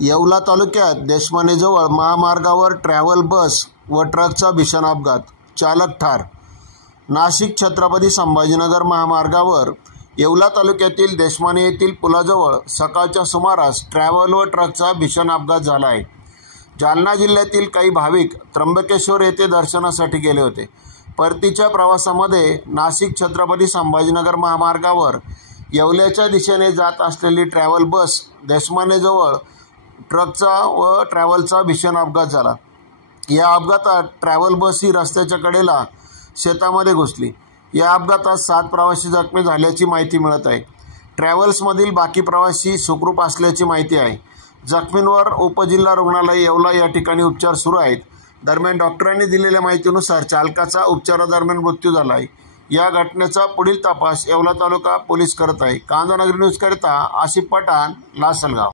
येवला तालुक्यात देशमानेजवळ महामार्गावर ट्रॅव्हल बस व ट्रकचा भीषण अपघात, चालक ठार। नाशिक छत्रपती संभाजीनगर महामार्गावर येवला तालुक्यातील देशमाने येथील पुलाजवळ सकाळच्या सुमारास ट्रॅव्हल व ट्रकचा भीषण अपघात झाला आहे। जालना जिल्ह्यातील काही भाविक त्र्यंबकेश्वर येथे दर्शनासाठी गेले होते। परतीच्या प्रवासामध्ये नाशिक छत्रपती संभाजीनगर महामार्गावर येवल्याच्या दिशेने जात असलेली ट्रॅव्हल बस देशमानेजवळ ट्रकचा व ट्रॅव्हलचा भीषण अपघात झाला। या अपघातात ट्रॅव्हल बस ही रस्त्याच्या कडेला शेतामध्ये घुसली। या अपघातात 7 प्रवासी जखमी झाल्याची माहिती मिळत आहे। ट्रॅव्हल्समधील बाकी प्रवासी सुखरूप असल्याची माहिती आहे। जखमींवर उपजिल्हा रुग्णालय येवला या ठिकाणी उपचार सुरू आहेत। दरम्यान डॉक्टरांनी दिलेल्या माहितीनुसार चालकाचा उपचारादरम्यान मृत्यू झाला आहे। या घटनेचा पुढील तपास येवला तालुका पोलीस करत आहे। कांदानगरी न्यूज करिता आसिफ पठाण, लासलगाव।